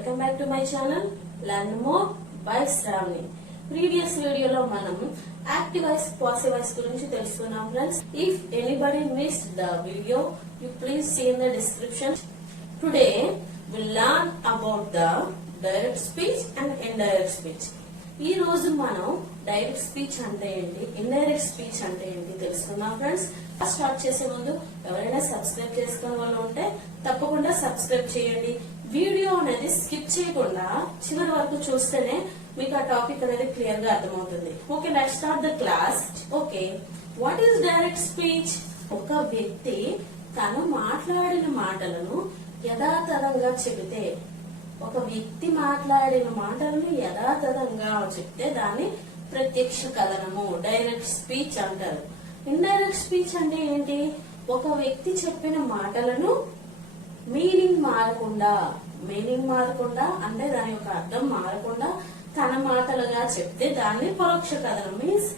Welcome back to my channel learn more by Shravani. Previous వీడియోలో మనం active voice passive voice గురించి తెలుసుకున్నాం friends. If anybody missed the video you please see in the description. Today will learn about the direct speech and indirect speech. ఈ రోజు మనం direct speech అంటే ఏంటి, indirect speech అంటే ఏంటి తెలుసుకుందాం ఫ్రెండ్స్. స్టార్ట్ చేసే ముందు ఎవరైనా సబ్స్క్రైబ్ చేసుకునే వాళ్ళు ఉంటే తప్పకుండా సబ్స్క్రైబ్ చేయండి. వీడియో అనేది స్కిప్ చేయకుండా చివరి వరకు చూస్తేనే మీకు ఆ టాపిక్ అనేది క్లియర్ గా అర్థమవుతుంది. Okay, let's start the class. Okay, what is direct speech? ఒక వ్యక్తి తను మాట్లాడిన మాటలను యథాతథంగా చెబితే, ఒక వ్యక్తి మాట్లాడిన మాటలను యథాతథంగా చెప్తే దాన్ని ప్రత్యక్ష కథనము, డైరెక్ట్ స్పీచ్ అంటారు. ఇండైరెక్ట్ స్పీచ్ అంటే ఏంటి? ఒక వ్యక్తి చెప్పిన మాటలను మీనింగ్ మారకుండా అంటే దాని యొక్క అర్థం మారకుండా తన మాటలుగా చెప్తే దాన్ని పరోక్ష కథనం, మీన్స్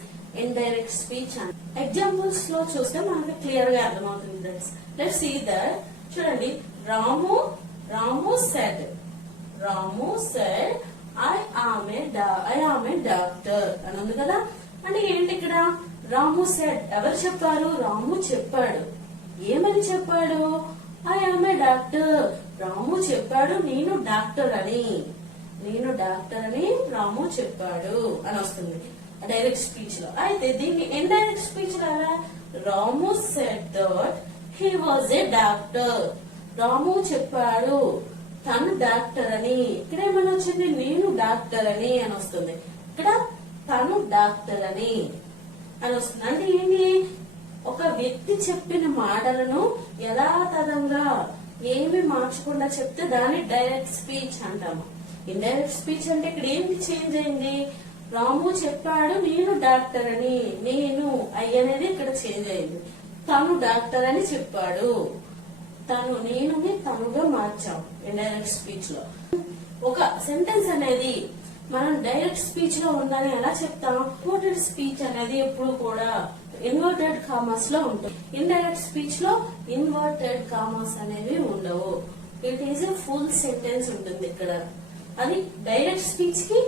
ఇండైరెక్ట్ స్పీచ్ అంట. ఎగ్జాంపుల్స్ లో చూస్తే మనకి క్లియర్ గా అర్థమవుతుంది ఫ్రెండ్స్. Let's see that. చూడండి, Ramu said I am a doctor అని ఉంది కదా. అంటే ఏంటి ఇక్కడ? రాము సెడ్, ఎవరు చెప్పారు? రాము చెప్పాడు. ఏమని చెప్పాడు? I am a doctor. Ramu చెప్పాడు నేను డాక్టర్ అని రాము చెప్పాడు అని వస్తుంది డైరెక్ట్ స్పీచ్ లో. అయితే దీన్ని ఇండైరెక్ట్ స్పీచ్ లో Ramu said that he was a doctor. Ramu చెప్పాడు తను డాక్టర్ అని. ఇక్కడ ఏమని వచ్చింది? నేను డాక్టర్ అని వస్తుంది. ఇక్కడ తను డాక్టర్ అని వస్తుంది. అంటే ఏంటి? ఒక వ్యక్తి చెప్పిన మాటలను యథాతథంగా ఏమి మార్చకుండా చెప్తే దాన్ని డైరెక్ట్ స్పీచ్ అంటాము. ఇండైరెక్ట్ స్పీచ్ అంటే ఇక్కడ ఏంటి చేంజ్ అయింది? రాము చెప్పాడు నేను డాక్టర్ అని, నేను అనేది ఇక్కడ చేంజ్ అయింది. తను డాక్టర్ అని చెప్పాడు, నేనుని తనుగా మార్చాం ఇండైరెక్ట్ స్పీచ్ లో. ఒక సెంటెన్స్ అనేది మనం డైరెక్ట్ స్పీచ్ లో ఉందని ఎలా చెప్తాం? ఇన్వర్టెడ్ స్పీచ్ అనేది ఎప్పుడు కూడా ఇన్వర్టెడ్ కామర్స్ లో ఉంటుంది. ఇండైరెక్ట్ స్పీచ్ లో ఇన్వర్టెడ్ కామర్స్ అనేవి ఉండవు. It is a full sentence ఉంటుంది ఇక్కడ. అది డైరెక్ట్ స్పీచ్ కి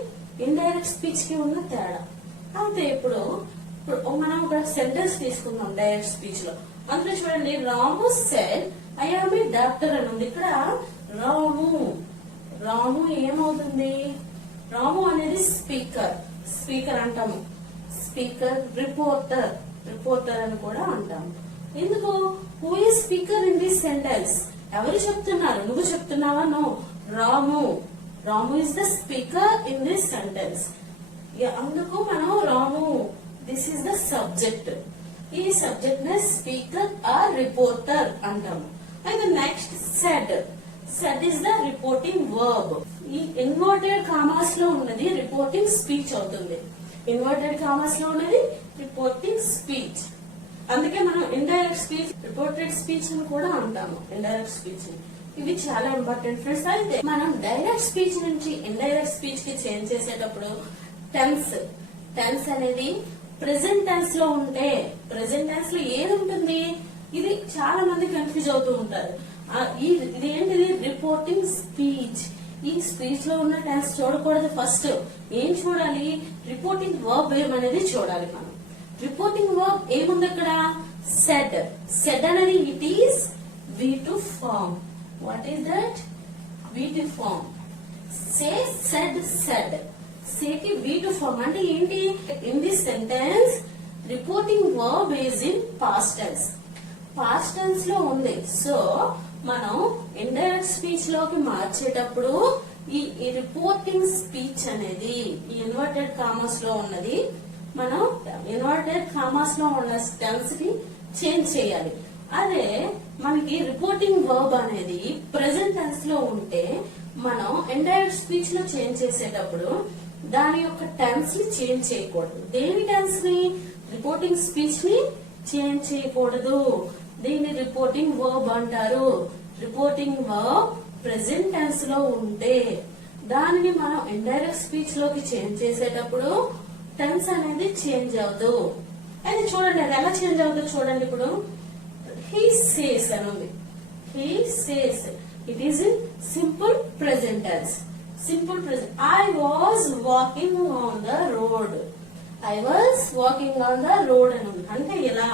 ఇండైరెక్ట్ స్పీచ్ కి ఉన్న తేడా. అయితే ఇప్పుడు మనం ఒక సెంటెన్స్ తీసుకుందాం డైరెక్ట్ స్పీచ్ లో. అందులో చూడండి, Ramu said I am a doctor అని ఉంది. ఇక్కడ రాము ఏమవుతుంది? రాము అనేది స్పీకర్ అంటాము. స్పీకర్, రిపోర్టర్ అని కూడా అంటాము. ఎందుకు? Who is speaker in this sentence? ఎవరు చెప్తున్నారు? నువ్వు చెప్తున్నావా? No, Ramu is the speaker in this sentence. అందుకు మనం Ramu, this is the subject. ఈ సబ్జెక్ట్ నే స్పీకర్ ఆర్ రిపోర్టర్ అంటాము. అయితే next said is the reporting verb. ఈ ఇన్వర్టెడ్ కామాస్ లో ఉన్నది రిపోర్టింగ్ స్పీచ్ అవుతుంది. ఇన్వర్టెడ్ కామాస్ లో ఉన్నది రిపోర్టింగ్ స్పీచ్. అందుకే మనం ఇండైరెక్ట్ స్పీచ్, రిపోర్టెడ్ స్పీచ్ అని కూడా అంటాము. ఇండైరెక్ట్ స్పీచ్ ఇవి చాలా ఇంపార్టెంట్ ఫ్రెండ్స్. అయితే మనం డైరెక్ట్ స్పీచ్ నుంచి ఇండైరెక్ట్ స్పీచ్ కి చేంజ్ చేసేటప్పుడు టెన్స్ అనేది ప్రెసెంట్ టెన్స్ లో ఉంటే, ప్రెసెంట్ టెన్స్ లో ఏది ఉంటుంది? ఇది చాలా మంది కన్ఫ్యూజ్ అవుతూ ఉంటారు. ఇది ఏంటిది? Reporting speech. ఈ స్పీచ్ లో ఉన్న టెన్స్ చూడకూడదు. ఫస్ట్ ఏం చూడాలి? రిపోర్టింగ్ వర్బ్ ఏమనేది చూడాలి మనం. రిపోర్టింగ్ వర్బ్ ఏముంది అక్కడ? సెడ్ అనేది it is V2 form. What is that? V2 form. Said కి V2 form అంటే ఏంటి? In this sentence reporting verb is in past tense లో ఉంది. సో మనం ఇండైరెక్ట్ స్పీచ్ లోకి మార్చేటప్పుడు ఈ రిపోర్టింగ్ స్పీచ్ అనేది ఈ ఇన్వర్టెడ్ కామర్స్ లో ఉన్నది మనం ఇన్వర్టెడ్ కామర్స్ లో ఉన్న టెన్స్ ని చేంజ్ చేయాలి. అదే మనకి రిపోర్టింగ్ వర్బ్ అనేది ప్రెసెంట్ టెన్స్ లో ఉంటే మనం ఇండైరెక్ట్ స్పీచ్ లో చేంజ్ చేసేటప్పుడు దాని యొక్క టెన్స్ ని చేంజ్ చేయకూడదు. దేని టెన్స్ ని? రిపోర్టింగ్ స్పీచ్ ని చేంజ్ చేయకూడదు. దీన్ని రిపోర్టింగ్ వర్బ్ అంటారు. రిపోర్టింగ్ వర్బ్ ప్రెసెంట్ టెన్స్ లో ఉంటే దానిని మనం ఇండైరెక్ట్ స్పీచ్ లోకి చేంజ్ చేసేటప్పుడు టెన్స్ అనేది చేంజ్ అవ్వదు. అయితే చూడండి అది ఎలా చేంజ్ అవుతుందో చూడండి. ఇప్పుడు హీ సేస్ అని ఉంది. He says It is in simple present tense. Simple present. I was walking on the road. I was walking on the road అని ఉంది. అంటే ఇలా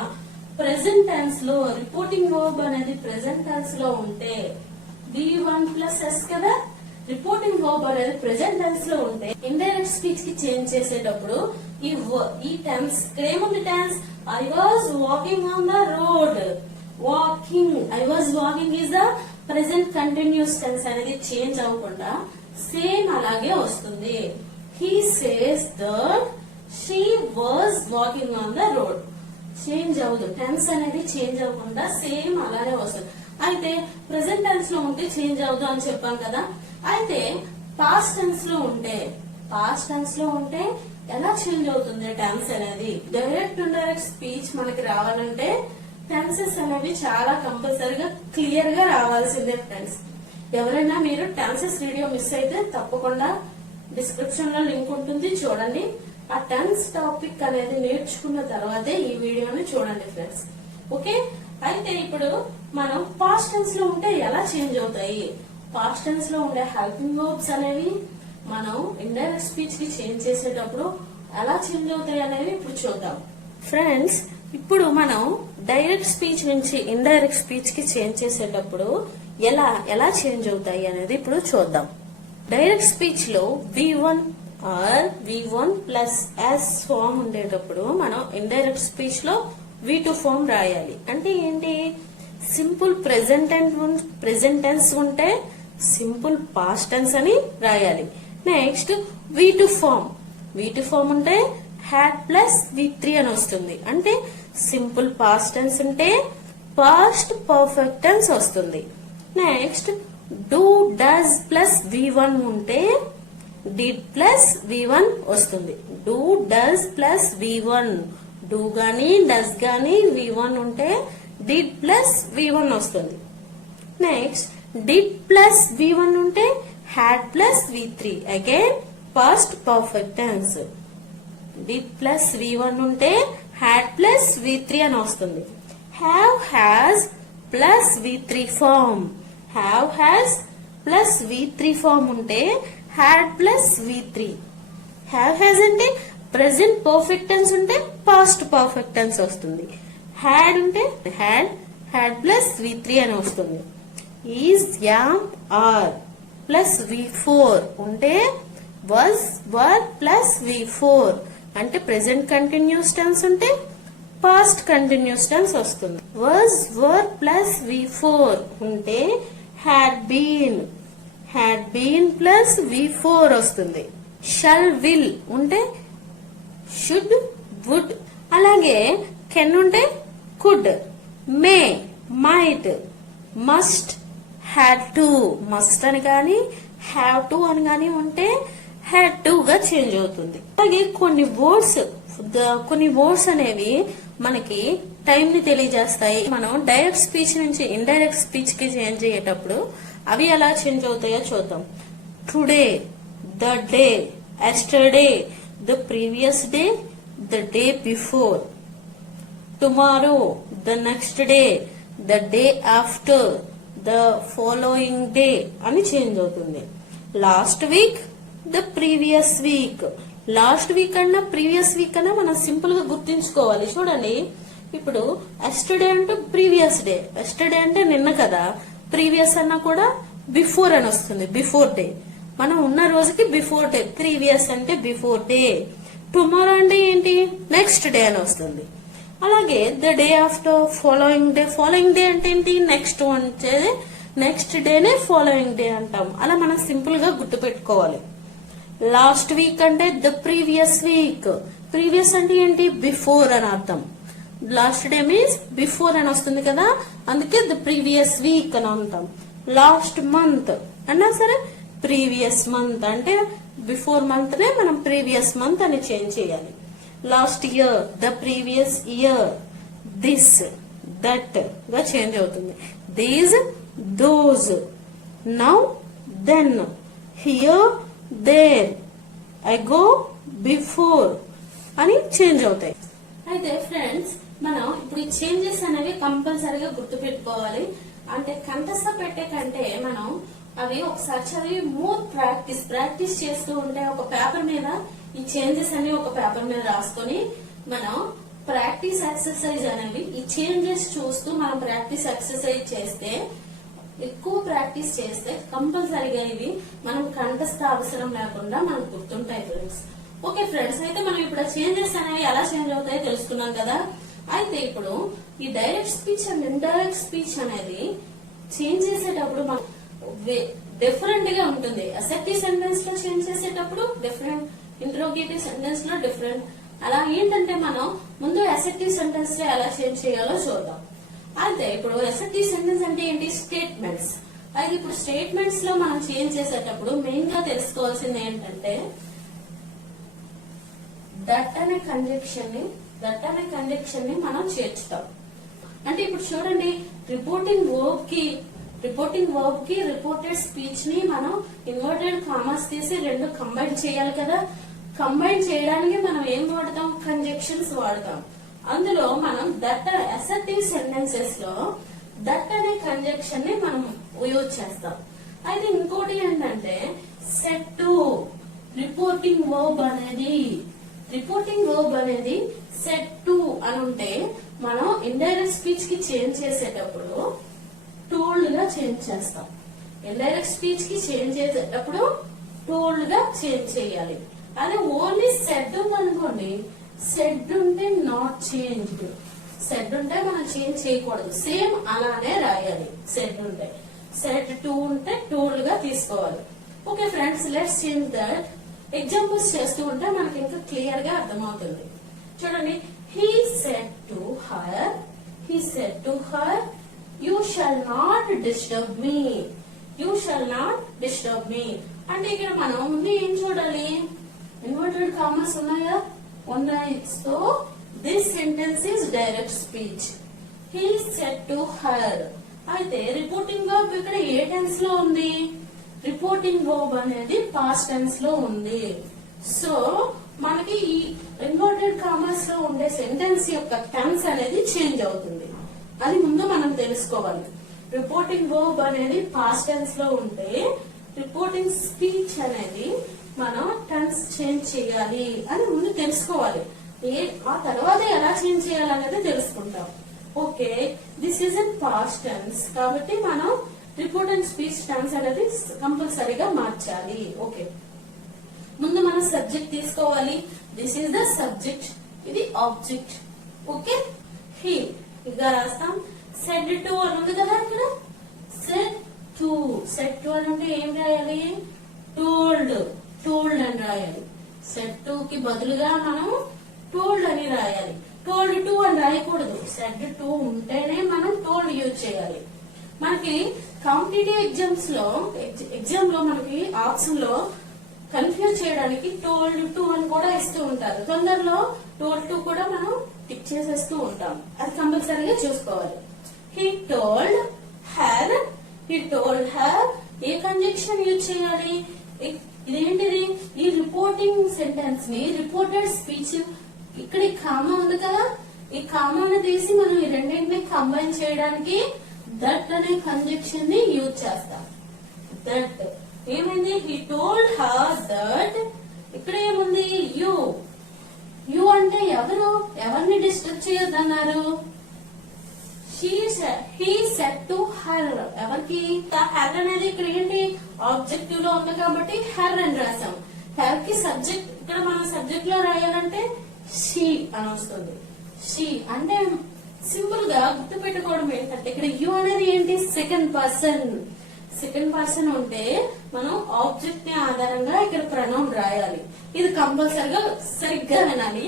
ప్రెసెంట్ టెన్స్ లో రిపోర్టింగ్ వర్బ్ అనేది ప్రెసెంట్ టెన్స్ లో ఉంటే V1 ప్లస్ S కదా, reporting verb అనేది ప్రెసెంట్ టెన్స్ లో ఉంటే ఇండైరెక్ట్ స్పీచ్ కి చేంజ్ చేసేటప్పుడు ఈ టెన్స్ ఏముంది tense I was walking on the road. Walking, I was walking is the present continuous tense అనేది చేంజ్ అవ్వకుండా సేమ్ అలాగే వస్తుంది. He says that she was walking on the road. Change అవ్వదు, tense అనేది change అవ్వకుండా same అలానే వస్తుంది. అయితే ప్రెసెంట్ టెన్స్ లో ఉంటే చేంజ్ అవ్వదు అని చెప్పాం కదా. అయితే పాస్ట్ టెన్స్ లో ఉంటే ఎలా చేంజ్ అవుతుంది టెన్స్ అనేది? డైరెక్ట్ ఇండైరెక్ట్ స్పీచ్ మనకి రావాలంటే టెన్సెస్ అనేవి చాలా కంపల్సరీగా క్లియర్ గా రావాల్సిందే ఫ్రెండ్స్. ఎవరైనా మీరు టెన్సెస్ వీడియో మిస్ అయితే తప్పకుండా డిస్క్రిప్షన్ లో లింక్ ఉంటుంది, చూడండి. ఆ టెన్స్ టాపిక్ అనేది నేర్చుకున్న తర్వాతే ఈ వీడియోని చూడండి ఫ్రెండ్స్. ఓకే, అయితే ఇప్పుడు మనం పాస్ట్ టెన్స్ లో ఉంటే ఎలా చేంజ్ అవుతాయి, పాస్ట్ టెన్స్ లో ఉండే హెల్పింగ్ వర్బ్స్ అనేవి మనం ఇండైరెక్ట్ స్పీచ్ కి చేంజ్ చేసేటప్పుడు ఎలా చేంజ్ అవుతాయి అనేవి ఇప్పుడు చూద్దాం ఫ్రెండ్స్. ఇప్పుడు మనం డైరెక్ట్ స్పీచ్ నుంచి ఇండైరెక్ట్ స్పీచ్ కి చేంజ్ చేసేటప్పుడు ఎలా చేంజ్ అవుతాయి అనేది ఇప్పుడు చూద్దాం. డైరెక్ట్ స్పీచ్ లో V1 are V1 plus S form ఉండేటప్పుడు మనం ఇండైరెక్ట్ స్పీచ్ లో V2 ఫార్మ్ రాయాలి. అంటే ఏంటి? సింపుల్ ప్రెసెంట్ టెన్స్ ఉంటే సింపుల్ పాస్ట్ టెన్స్ అని రాయాలి. నెక్స్ట్ V2 ఫార్మ్ ఉంటే హ్యాడ్ ప్లస్ V3 అని వస్తుంది. అంటే సింపుల్ పాస్ట్ టెన్స్ ఉంటే పాస్ట్ పర్ఫెక్ట్ టెన్స్ వస్తుంది. Next do does plus V1 ఉంటే డిడ్ ప్లస్ V1 వస్తుంది. Do does plus V1, do గాని డస్ గాని V1 ఉంటే డిడ్ ప్లస్ V1 వస్తుంది. నెక్స్ట్ డిడ్ ప్లస్ V1 ఉంటే had plus V3, again past perfect tense. Did plus V1 ఉంటే had plus V3 అని వస్తుంది. Have has plus V3 form, have has plus V3 form ఉంటే had plus V3. Have has అంటే present perfect tense ఉంటే past perfect tense వస్తుంది. Had ఉంటే had plus V3 అని వస్తుంది. Is am are plus V4 ఉంటే was were ప్లస్ V4 అంటే present continuous tense ఉంటే పాస్ట్ కంటిన్యూస్ టెన్స్ వస్తుంది. was were ప్లస్ V4 ఉంటే had been ప్లస్ V4 వస్తుంది. shall will ఉంటే should would. అలాగే కెన్ ఉంటే could, may might, must had to, must అని కానీ have to అని కానీ ఉంటే had to గా చేంజ్ అవుతుంది. అలాగే కొన్ని వర్డ్స్ అనేవి మనకి టైం ని తెలియజేస్తాయి. మనం డైరెక్ట్ స్పీచ్ నుంచి ఇండైరెక్ట్ స్పీచ్ కి చేంజ్ అయ్యేటప్పుడు అవి ఎలా చేంజ్ అవుతాయో చూద్దాం. Today, the day, yesterday, the previous day, the day before, tomorrow, the next day, the day after, the following day అని చేంజ్ అవుతుంది. Last week, the previous week. Last week అన్నా previous week అన్నా మనం simple గా గుర్తించుకోవాలి. చూడండి, ఇప్పుడు yesterday అంటే previous day, yesterday అంటే నిన్న కదా, ప్రీవియస్ అన్నా కూడా బిఫోర్ అని వస్తుంది, బిఫోర్ డే. మనం ఉన్న రోజుకి బిఫోర్ డే, ప్రీవియస్ అంటే బిఫోర్ డే. టుమారో అంటే ఏంటి? నెక్స్ట్ డే అని వస్తుంది. అలాగే the day after, following day అంటే ఏంటి? నెక్స్ట్ అంటే నెక్స్ట్ డేనే ఫాలోయింగ్ డే అంటాం. అలా మనం సింపుల్ గా గుర్తు పెట్టుకోవాలి. లాస్ట్ వీక్ అంటే ద ప్రీవియస్ వీక్, ప్రీవియస్ అంటే ఏంటి? బిఫోర్ అని అర్థం. లాస్ట్ డే మీన్స్ బిఫోర్ అని వస్తుంది కదా, అందుకే ద ప్రీవియస్ వీక్ అని అంటాం. లాస్ట్ మంత్ అన్నా సరే ప్రీవియస్ మంత్ అంటే బిఫోర్ మంత్ నే మనం ప్రీవియస్ మంత్ అని చేంజ్ చేయాలి. Last year, the previous year, this, that గా చేంజ్ అవుతుంది. These, those, now, then, here, there, ago, before అని చేంజ్ అవుతాయి. అయితే ఫ్రెండ్స్, మనం ఇప్పుడు ఈ చేంజెస్ అనేవి కంపల్సరీగా గుర్తు పెట్టుకోవాలి. అంటే కంఠస్థ పెట్టే కంటే మనం అవి ఒకసారి చదివి మోర్ ప్రాక్టీస్ చేస్తూ ఉంటే ఒక పేపర్ మీద ఈ చేంజెస్ అన్ని ఒక పేపర్ మీద రాసుకొని మనం ప్రాక్టీస్ ఎక్సర్సైజ్ అనేవి ఈ చేంజెస్ చూస్తూ మనం ప్రాక్టీస్ ఎక్సర్సైజ్ చేస్తే ఎక్కువ ప్రాక్టీస్ చేస్తే కంపల్సరీగా ఇవి మనం కంఠస్థ అవసరం లేకుండా మనకు గుర్తుంటాయి ఫ్రెండ్స్. ఓకే ఫ్రెండ్స్, అయితే మనం ఇప్పుడు చేంజెస్ అనేవి ఎలా చేంజ్ అవుతాయో తెలుసుకున్నాం కదా. అయితే ఇప్పుడు ఈ direct speech and indirect speech అనేది చేంజ్ చేసేటప్పుడు మనం డిఫరెంట్ గా ఉంటుంది. అసెప్టివ్ సెంటెన్స్ లో చేంజ్ చేసేటప్పుడు డిఫరెంట్, ఇంట్రోగేటివ్ సెంటెన్స్ లో డిఫరెంట్. అలా ఏంటంటే మనం ముందు అసెప్టివ్ సెంటెన్స్ లో ఎలా చేంజ్ చేయాలో చూద్దాం. అయితే ఇప్పుడు అసెప్టివ్ సెంటెన్స్ అంటే ఏంటి? స్టేట్మెంట్స్. అయితే ఇప్పుడు స్టేట్మెంట్స్ లో మనం చేంజ్ చేసేటప్పుడు మెయిన్ గా తెలుసుకోవాల్సింది ఏంటంటే దట్ అనే కంజంక్షన్ ని మనం చేర్చుతాం. అంటే ఇప్పుడు చూడండి, రిపోర్టింగ్ వర్బ్ కి రిపోర్టెడ్ స్పీచ్ ని మనం ఇన్వర్టెడ్ కామర్స్ తీసి రెండు కంబైన్ చేయాలి కదా. కంబైన్ చేయడానికి మనం ఏం వాడతాం? కంజంక్షన్స్ వాడతాం. అందులో మనం దట్ అసర్టివ్ సెంటెన్సెస్ లో దట్ అనే కంజంక్షన్ ని మనం యూజ్ చేస్తాం. అయితే ఇంకోటి ఏంటంటే సెట్ టు రిపోర్టింగ్ వర్బ్ అనేది సెట్ టు అని ఉంటే మనం ఇండైరెక్ట్ స్పీచ్ కి చేంజ్ చేసేటప్పుడు టోల్డ్ గా చేంజ్ చేస్తాం. ఇండైరెక్ట్ స్పీచ్ కి చేంజ్ చేసేటప్పుడు టోల్డ్ గా చేంజ్ చేయాలి. అదే ఓన్లీ సెడ్ అనుకోండి, సెడ్ ఉంటే నాట్ చేంజ్డ్, సెడ్ ఉంటే మనం చేంజ్ చేయకూడదు, సేమ్ అలానే రాయాలి. సెడ్ ఉంటే సెడ్ టు ఉంటే టోల్డ్ గా తీసుకోవాలి. Okay friends, let's change that. Examples చేస్తూ ఉంటే మనకి ఇంకా క్లియర్ గా అర్థమవుతుంది. చూడండి, he said to her you shall not disturb me. అంటే ఇక్కడ మనం ముందు ఏం చూడాలి? ఇన్వర్టెడ్ కామర్స్ ఉన్నాయా? ఉన్నాయి. So this sentence is direct speech. he said to her. అయితే రిపోర్టింగ్ వర్బ్ ఇక్కడ ఏ టెన్స్ లో ఉంది? రిపోర్టింగ్ వర్బ్ అనేది పాస్ట్ టెన్స్ లో ఉంది. సో మనకి ఈ ఇన్వర్టెడ్ కామర్స్ లో ఉండే సెంటెన్స్ యొక్క టెన్స్ అనేది చేంజ్ అవుతుంది. అది ముందు మనం తెలుసుకోవాలి. రిపోర్టింగ్ వర్బ్ అనేది పాస్ట్ టెన్స్ లో ఉంటే రిపోర్టింగ్ స్పీచ్ అనేది మనం టెన్స్ చేంజ్ చేయాలి అని ముందు తెలుసుకోవాలి. ఆ తర్వాత ఎలా చేంజ్ చేయాలనేది తెలుసుకుంటాం. Okay, this is in past tense కాబట్టి మనం రిపోర్టింగ్ స్పీచ్ టెన్స్ అనేది కంపల్సరీగా మార్చాలి. ఓకే, ముందు మనం సబ్జెక్ట్ తీసుకోవాలి. దిస్ ఈజ్ ద సబ్జెక్ట్, ఇది ఆబ్జెక్ట్. ఓకే, హీ ఇక రాస్తాం. సెడ్ టు అని ఉంది కదా ఇక్కడ. సెడ్ టు అని అంటే ఏం రాయాలి? టోల్డ్ అని రాయాలి. సెడ్ టు కి బదులుగా మనం టోల్డ్ అని రాయాలి. టోల్డ్ టు అని రాయకూడదు. సెడ్ టు ఉంటేనే మనం టోల్డ్ యూజ్ చేయాలి. మనకి కాంపిటేటివ్ ఎగ్జామ్ లో మనకి ఆప్షన్ లో కన్ఫ్యూజ్ చేయడానికి టోల్డ్ టు అని కూడా ఇస్తూ ఉంటారు. తొందరలో టోల్డ్ టు కూడా మనం టిక్ చేసేస్తూ ఉంటాం. అది కంపల్సరీగా చూసుకోవాలి. He told her. A conjunction use చేయాలి? ఇదేంటిది? ఈ రిపోర్టింగ్ సెంటెన్స్ ని రిపోర్టెడ్ స్పీచ్ ఇక్కడ ఈ కామా ఉంది కదా, ఈ కామాను తీసి మనం ఈ రెండింటిని కంబైన్ చేయడానికి దట్ అనే కంజంక్షన్ ని యూజ్ చేస్తాం. దట్ ఏమైంది? He told her that. ఇక్కడ ఏముంది? యు అంటే ఎవరిని డిస్టర్బ్ చేయొద్దన్నారు? He said to her. ఎవరికి? హర్ అనేది ఇక్కడ ఏంటి? ఆబ్జెక్టివ్ లో ఉంది కాబట్టి హర్ అని రాసాం. హర్ కి సబ్జెక్ట్ ఇక్కడ మనం సబ్జెక్ట్ లో రాయాలంటే షీ అని వస్తుంది. షీ అంటే సింపుల్ గా గుర్తు పెట్టుకోవడం ఏంటంటే ఇక్కడ యు అనేది ఏంటి? సెకండ్ పర్సన్ ఉంటే మనం ఆబ్జెక్ట్ ని ఆధారంగా ఇక్కడ ప్రొనౌన్ రాయాలి. ఇది కంపల్సరిగా సరిగ్గా వినాలి.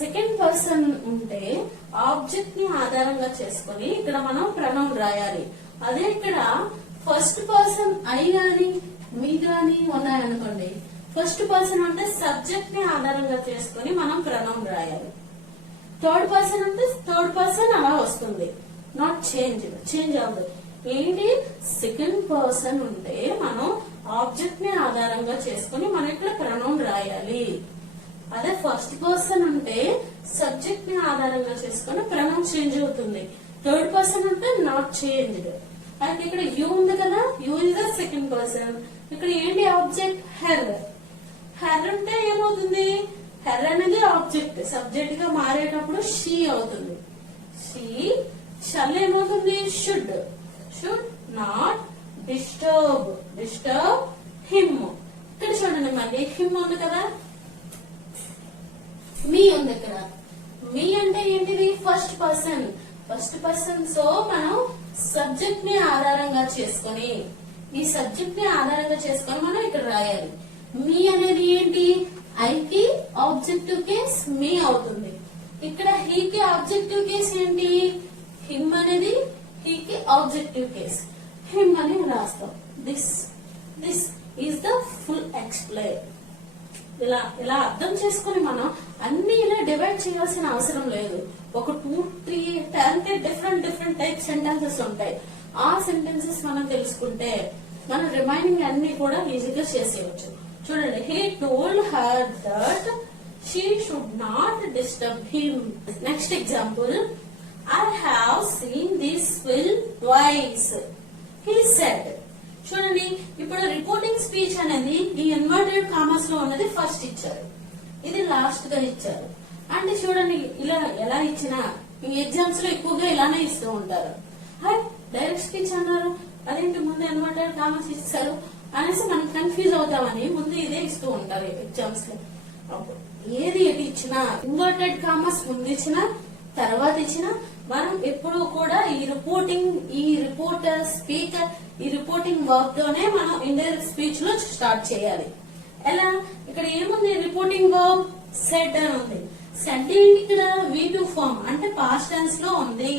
సెకండ్ పర్సన్ ఉంటే ఆబ్జెక్ట్ ని ఆధారంగా చేసుకుని ఇక్కడ మనం ప్రొనౌన్ రాయాలి. అదే ఇక్కడ ఫస్ట్ పర్సన్ ఐ గాని మీ గాని ఉన్నాయనుకోండి, ఫస్ట్ పర్సన్ అంటే సబ్జెక్ట్ ని ఆధారంగా చేసుకుని మనం ప్రొనౌన్ రాయాలి. థర్డ్ పర్సన్ అంటే థర్డ్ పర్సన్ అలా వస్తుంది. నాట్ చేంజ్ అవ్వదు. ఏంటి? సెకండ్ పర్సన్ ఉంటే మనం ఆబ్జెక్ట్ ని ఆధారంగా చేసుకుని మనం ఇక్కడ ప్రొనౌన్ రాయాలి. అదే ఫస్ట్ పర్సన్ ఉంటే సబ్జెక్ట్ ని ఆధారంగా చేసుకుని ప్రొనౌన్ చేంజ్ అవుతుంది. థర్డ్ పర్సన్ అంటే నాట్ చేంజ్డ్. అయితే ఇక్కడ యూ ఉంది కదా, you is the second person. ఇక్కడ ఏంటి ఆబ్జెక్ట్? హెర్. హెర్ అంటే ఏమవుతుంది? హెర్ అనేది ఆబ్జెక్ట్, సబ్జెక్ట్ గా మారేటప్పుడు షీ అవుతుంది. షీ. షల్ ఏమవుతుంది? Should. Should not disturb. Disturb him. ఇక్కడ చూడండి మళ్ళీ హిమ్ ఉంది కదా, మీ ఉంది ఇక్కడ. మీ అంటే ఏంటిది? First person. First person. So మనం సబ్జెక్ట్ ని ఆధారంగా చేసుకొని, ఈ సబ్జెక్ట్ ని ఆధారంగా చేసుకొని మనం ఇక్కడ రాయాలి. మీ అనేది ఏంటి? ఐకి ఆబ్జెక్టివ్ కేస్ మీ అవుతుంది. ఇక్కడ హీకి ఆబ్జెక్టివ్ కేస్ ఏంటి? హిమ్ అనేది హీకి ఆబ్జెక్టివ్ కేస్. హిమ్ అని రాస్తాం. This is the full explain. ఇలా అర్థం చేసుకుని మనం అన్ని ఇలా డివైడ్ చేయాల్సిన అవసరం లేదు. ఒక 2-3 అంటే డిఫరెంట్ టైప్ సెంటెన్సెస్ ఉంటాయి. ఆ సెంటెన్సెస్ మనం తెలుసుకుంటే మన రిమైనింగ్ అన్ని కూడా ఈజీగా చేసేయచ్చు. చూడండి, he told her that she should not disturb him. Next example, I have seen this film twice, he said. చూడండి, ఇప్పుడు రిపోర్టింగ్ స్పీచ్ అనేది ఈ ఇన్వర్టెడ్ కామర్స్ లో ఉన్నది ఫస్ట్ ఇచ్చారు, ఇది లాస్ట్ గా ఇచ్చారు. అంటే చూడండి, ఇలా ఎలా ఇచ్చినా ఈ ఎగ్జామ్స్ లో ఎక్కువగా ఇలానే ఇస్తూ ఉంటారు. డైరెక్ట్ స్పీచ్ అన్నారు, అదేంటి ముందు ఇన్వర్టెడ్ కామర్స్ ఇచ్చారు అనేసి మనం కన్ఫ్యూజ్ అవుతామని ముందు ఇదే ఇస్తూ ఉంటారు ఎగ్జామ్స్ లో. ఏది ఎటు ఇచ్చినా, ఇన్వర్టెడ్ కామర్స్ ముందు ఇచ్చినా తర్వాత ఇచ్చినా, మనం ఎప్పుడు కూడా ఈ రిపోర్టర్ స్పీకర్ ఈ రిపోర్టింగ్ వర్క్ తోనే మనం ఇండైరెక్ట్ స్పీచ్ లో స్టార్ట్ చేయాలి. ఎలా? ఇక్కడ ఏముంది? రిపోర్టింగ్ వర్బ్ సెడ్ అని ఉంది. సెడ్ ఏంటి? ఇక్కడ V2 ఫార్మ్ అంటే పాస్ట్ టెన్స్ లో ఉంది.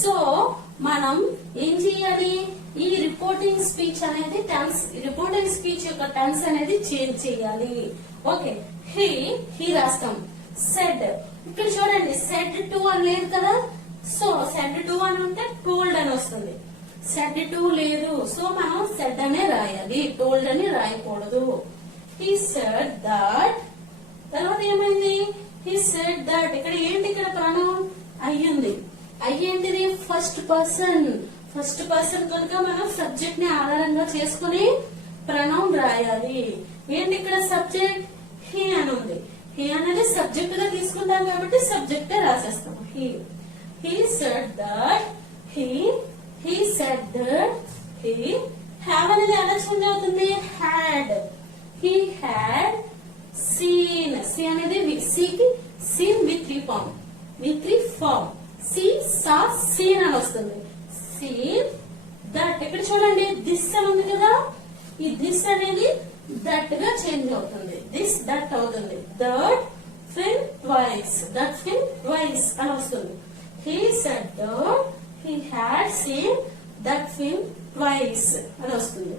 సో మనం ఏం చేయాలి? ఈ రిపోర్టింగ్ స్పీచ్ అనేది రిపోర్టింగ్ స్పీచ్ యొక్క టెన్స్ అనేది చేంజ్ చేయాలి. ఓకే, హీ రాస్తాం. సెడ్. ఇక్కడ చూడండి, సెడ్ టు అని లేదు కదా, సో సెడ్ టు అని ఉంటే టోల్డ్ అని వస్తుంది. సెడ్ టు లేదు, సో మనం సెడ్ అనే రాయాలి, టోల్డ్ అని రాయకూడదు. He said that. తర్వాత ఏమైంది? He said that. ఇక్కడ ఏంటి? ఇక్కడ ప్రొనౌన్ అయ్యింది. అయ్యేంటిది? First person. ఫస్ట్ పర్సన్ కనుక మనం సబ్జెక్ట్ ని ఆధారంగా చేసుకుని ప్రొనౌన్ రాయాలి. ఏంటి ఇక్కడ సబ్జెక్ట్? హీ అని ఉంది. హీ అనేది సబ్జెక్ట్ గా తీసుకుంటాం కాబట్టి సబ్జెక్టే రాసేస్తాం. He said that. He said that. Have అనేది ఎలా చేంజ్ అవుతుంది? Had. He had seen. See అనేది సీకి seen V3 form. See saw seen అని వస్తుంది. Seen that. ఇక్కడ చూడండి, దిస్ అని ఉంది కదా, ఈ దిస్ అనేది దట్ గా చేంజ్ అవుతుంది. దిస్ దట్ అవుతుంది. That fill twice. That fill twice అని వస్తుంది. He said that. He had scene that fill twice అని వస్తుంది.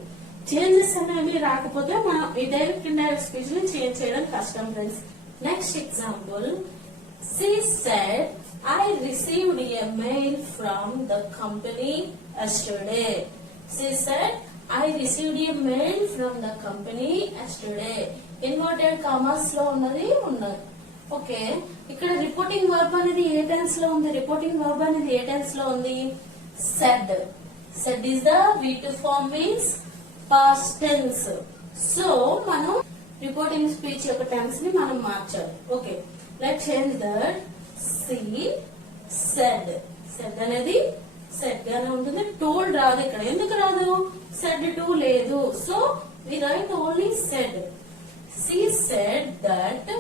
చేంజెస్ అనేవి రాకపోతే మనం ఈ డైరెక్ట్ ఇండైరెక్ట్ స్పీచ్ ని చేంజ్ చేయడం కష్టం friends. Next example, she said I received a mail from the company yesterday. She said I received a mail from the company yesterday. Inverted commas లో ఉన్నది. ఓకే, ఇక్కడ రిపోర్టింగ్ వర్బ్ అనేది ఏ tense లో ఉంది? Reporting verb అనేది ఏ tense లో ఉంది? Said. Said is the V2 form, means past tense. So మనం రిపోర్టింగ్ స్పీచ్ యొక్క టెన్స్ ని మనం మార్చాలి. Okay, let's change that. She said. Said అనేది సెడ్ గానే ఉంటుంది. టోల్డ్ రాదు ఇక్కడ. ఎందుకు రాదు? సెడ్ టు లేదు. So we write only said. She said that.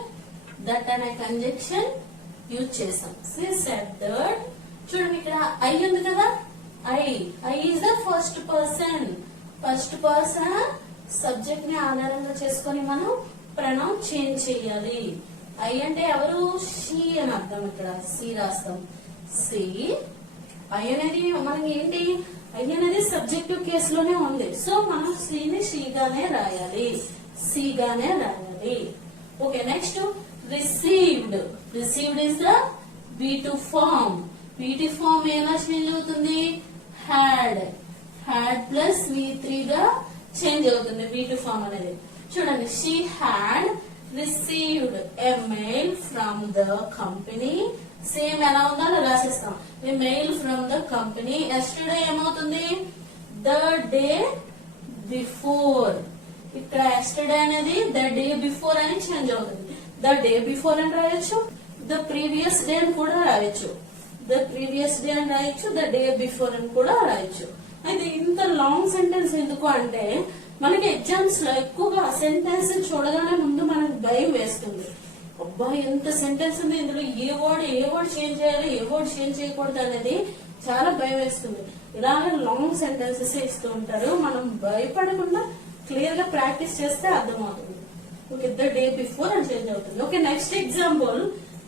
That అనే కంజంక్షన్ యూజ్ చేసాం. She said that. చూడండి, ఇక్కడ ఐ ఉంది కదా, I is the first person. First person subject ని ఆధారంగా చేసుకుని మనం ప్రొనౌన్ చేంజ్ చేయాలి. ఐ అంటే ఎవరు? షీ అని అర్థం. ఇక్కడ సి రాస్తాం. సి. ఐ అనేది మనకి ఏంటి? ఐ అనేది సబ్జెక్టివ్ కేసులోనే ఉంది. సో మనం సిని షీగానే రాయాలి, సిగానే రాయాలి. Okay, next received. Received is the V2 form. V2 form ఎలా చేంజ్ అవుతుంది? హ్యాడ్. హ్యాడ్ ప్లస్ V3 గా చేంజ్ అవుతుంది V2 ఫార్మ్ అనేది. చూడండి, she had received a mail from the company same ఎలా ఉందో అలా రాసేస్తాం. A mail from the company. Yesterday ఏమవుతుంది? The day before. ఇక్కడ ఎస్టర్డే అనేది ద డే బిఫోర్ అని చేంజ్ అవుతుంది. ద డే బిఫోర్ అని రాయొచ్చు, ద ప్రీవియస్ డే అని కూడా రాయొచ్చు, ద ప్రీవియస్ డే అని రాయొచ్చు, ద డే బిఫోర్ అని కూడా రాయొచ్చు. అయితే ఇంత లాంగ్ సెంటెన్స్ ఎందుకు అంటే మనకి ఎగ్జామ్స్ లో ఎక్కువగా సెంటెన్స్ చూడగానే ముందు మనకు భయం వేస్తుంది. అబ్బా ఎంత సెంటెన్స్ ఉంది ఇందులో, ఏ వర్డ్ చేంజ్ చేయాలి, ఏ వర్డ్ చేంజ్ చేయకూడదు అనేది చాలా భయం వేస్తుంది. ఇలాగే లాంగ్ సెంటెన్సెస్ ఇస్తూ ఉంటారు. మనం భయపడకుండా క్లియర్ గా ప్రాక్టీస్ చేస్తే అర్థమవుతుంది. ఓకే, ద డే బిఫోర్ అని చేంజ్ అవుతుంది. Okay, next example.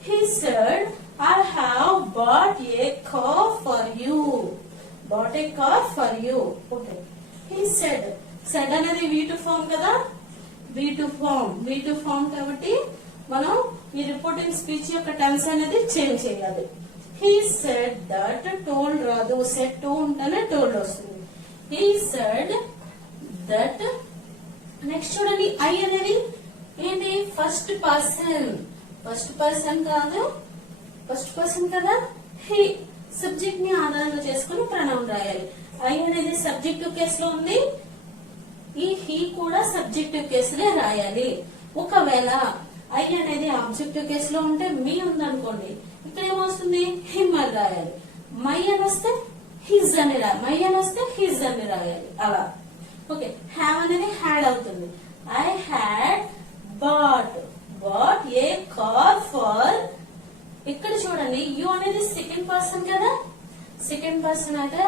He said I have bought a car for you. Bought a car for you. Okay, he said. Said అనేది V2 ఫామ్ కదా, V2 ఫామ్ కాబట్టి మనం ఈ reporting speech యొక్క tense అనేది change చేయాలి. He said that. టోల్డ్ రాదు, said to ఉంటేనే టోల్డ్ వస్తుంది. He said that. నెక్స్ట్ చూడండి, ఐ అనేది ఏంటి? ఫస్ట్ పర్సన్ కాదు, ఫస్ట్ పర్సన్ కదా. హీ సబ్జెక్ట్ ని ఆధారంగా చేసుకుని ప్రనౌన్ రాయాలి. ఐ అనేది సబ్జెక్టివ్ కేసులో ఉంది, ఈ హీ కూడా సబ్జెక్టివ్ కేసులే రాయాలి. ఒకవేళ ఐ అనేది ఆబ్జెక్టివ్ కేసులో ఉంటే మీ ఉందనుకోండి, ఇక్కడ ఏమొస్తుంది? హిమ్ అని రాయాలి. మై అని వస్తే హిజ్ అని రాయాలి. అలా. ఓకే, హ్యావ్ అనేది హ్యాడ్ అవుతుంది. I had bought a car for. ఇక్కడ చూడండి, యు అనేది సెకండ్ పర్సన్ కదా. సెకండ్ పర్సన్ అయితే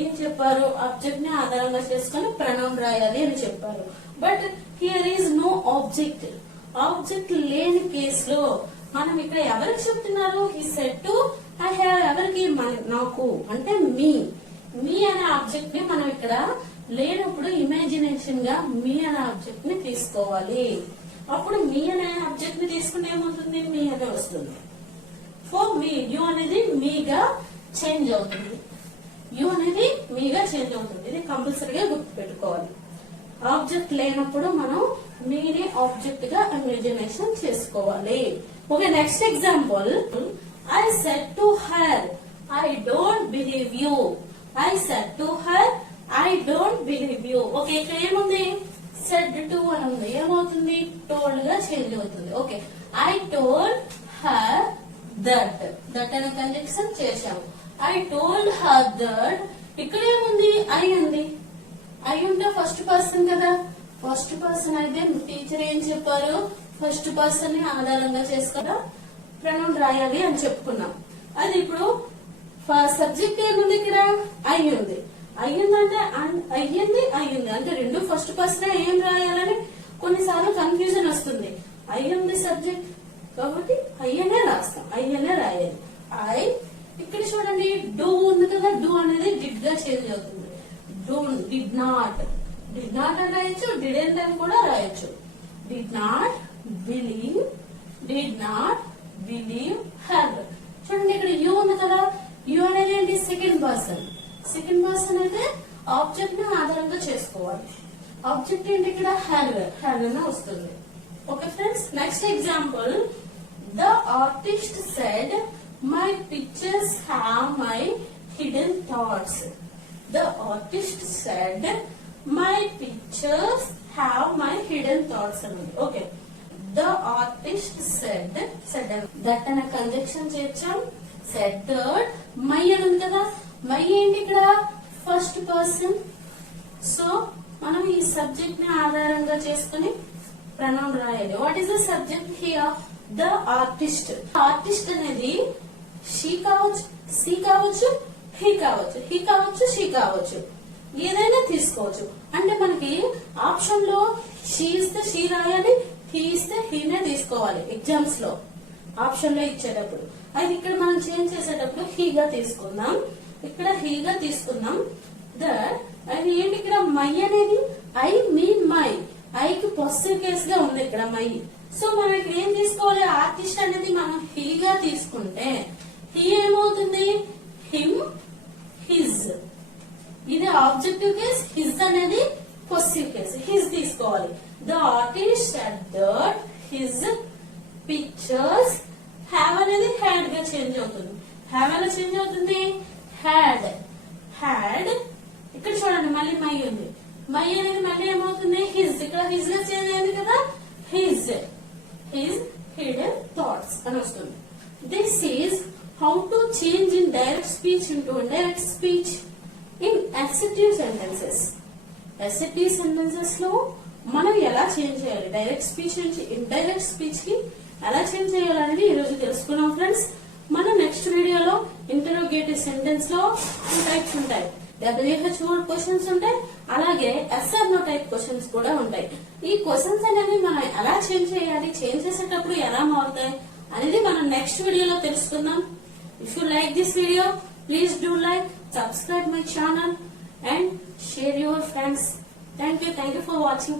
ఏం చెప్పారు? ఆబ్జెక్ట్ ని ఆధారంగా చేసుకుని ప్రనౌన్ రాయాలి అని చెప్పారు. But here is no object. Object లేని కేసులో మనం ఇక్కడ ఎవరికి చెప్తున్నారు? He said to I have. ఎవరికి? నాకు అంటే మీ అనే ఆబ్జెక్ట్ ని మనం ఇక్కడ లేనప్పుడు ఇమాజినేషన్ గా మీ అనే ఆబ్జెక్ట్ ని తీసుకోవాలి. అప్పుడు మీ అనే ఆబ్జెక్ట్ ని తీసుకుంటే ఏమవుతుంది? మీ అనే వస్తుంది. ఫర్ మీ, యు అనేది మీగా చేంజ్ అవుతుంది. ఇది కంపల్సరీగా గుర్తు పెట్టుకోవాలి. ఆబ్జెక్ట్ లేనప్పుడు మనం మీని ఆబ్జెక్ట్ గా ఇమాజినేషన్ చేసుకోవాలి. Okay, next example. I said to her I don't believe you. Okay, ఇక్కడ ఏముంది? సెడ్ టు అని ఉంది. ఏమవుతుంది? టోల్డ్ గా చేంజ్ అవుతుంది. Okay, I told her that అనే కంజంక్షన్ చేశాము. I told her that. ఇక్కడ ఏముంది? ఐ ఉంది. ఐ ఉంటే ఫస్ట్ పర్సన్ కదా. ఫస్ట్ పర్సన్ అయితే టీచర్ ఏం చెప్పారు? ఫస్ట్ పర్సన్ ని ఆధారంగా చేసుకుని ప్రనౌన్ రాయాలి అని చెప్పుకున్నాం. అది ఇప్పుడు సబ్జెక్ట్ ఏముంది? ఇక్కడ ఐ ఉంది. అయ్యిందంటే అయ్యింది అంటే రెండు ఫస్ట్ పర్సన్ ఏం రాయాలని కొన్నిసార్లు కన్ఫ్యూజన్ వస్తుంది. అయ్యింది సబ్జెక్ట్ కాబట్టి అయ్యనే రాస్తాం, అయ్యనే రాయాలి. ఇక్కడ చూడండి, డూ ఉంది కదా. డూ అనేది డిడ్ గా చేంజ్ అవుతుంది. డిడ్ నాట్ అని రాయొచ్చు, డిడెంట్ అని కూడా రాయొచ్చు. Did not believe her. చూడండి, ఇక్కడ యూ ఉంది కదా. యూ అనేది ఏంటి? సెకండ్ పర్సన్ అయితే ఆబ్జెక్ట్ ని ఆధారంగా చేసుకోవాలి. ఆబ్జెక్ట్ ఏంటి? ఇక్కడ హర్ అనే వస్తుంది. Okay friends, next example. The artist said my pictures have my hidden thoughts. The artist said my pictures have my hidden thoughts. Okay, the artist said that అనే conjunction చేర్చాం. said that my అని ఉంది కదా. My ఏంటి? ఇక్కడ first person. So మనం ఈ subject ని ఆధారంగా చేసుకుని ప్రనౌన్ రాయాలి. What is the subject here? The artist. Artist అనేది షీ కావచ్చు, సి కావచ్చు, హీ కావచ్చు, షీ కావచ్చు, ఏదైనా తీసుకోవచ్చు. అంటే మనకి ఆప్షన్ లో షీ ఇస్తే షీ రాయాలి, హీ ఇస్తే హీనే తీసుకోవాలి. ఎగ్జామ్స్ లో ఆప్షన్ లో ఇచ్చేటప్పుడు అది ఇక్కడ మనం చేంజ్ చేసేటప్పుడు హీగా తీసుకుందాం. ఇక్కడ హీగా తీసుకుందాం. అది ఏంటి? ఇక్కడ మై అనేది ఐ మీన్ మై. ఐకి పాజిటివ్ కేస్ గా ఉంది ఇక్కడ మై. సో మనం ఇక్కడ ఏం తీసుకోవాలి? ఆర్టిస్ట్ అనేది మనం హీగా తీసుకుంటే హీ ఏమవుతుంది? Him, his. ఇది ఆబ్జెక్టివ్ కేస్, హిజ్ అనేది పాజిటివ్ కేస్. హిజ్ తీసుకోవాలి. The artist said that his pictures have అనేది హ్యాడ్ గా చేంజ్ అవుతుంది. హ్యావ్ ఎలా చేంజ్ అవుతుంది? Had had. ఇక్కడ చూడండి మళ్ళీ మై ఉంది. మై అనేది మళ్ళీ ఏమవుతుంది? హిజ్. ఇక్కడ హిజ్ గా చేంజ్ అయింది కదా, హిజ్ హిడెన్ థాట్స్ అని వస్తుంది. This is how to change in direct speech into indirect speech in assertive sentences. Assertive sentences లో మనం ఎలా చేంజ్ చేయాలి, డైరెక్ట్ స్పీచ్ నుంచి ఇండైరెక్ట్ స్పీచ్ కి ఎలా చేంజ్ చేయాలనేది ఈ రోజు తెలుసుకున్నాం ఫ్రెండ్స్. మనం నెక్స్ట్ వీడియోలో ఇంటరోగేటివ్ సెంటెన్స్ లో 2 టైప్స్ ఉంటాయి. WH వర్డ్ క్వశ్చన్స్ ఉంటాయి, అలాగే SR నో టైప్ క్వశ్చన్స్ కూడా ఉంటాయి. ఈ క్వశ్చన్స్ అనేవి మనం ఎలా చేంజ్ చేయాలి, చేంజ్ చేసేటప్పుడు ఎలా మారుతాయి అనేది మనం నెక్స్ట్ వీడియోలో తెలుసుకుందాం. If you like this video, please do like, subscribe my channel and share your friends. Thank you for watching.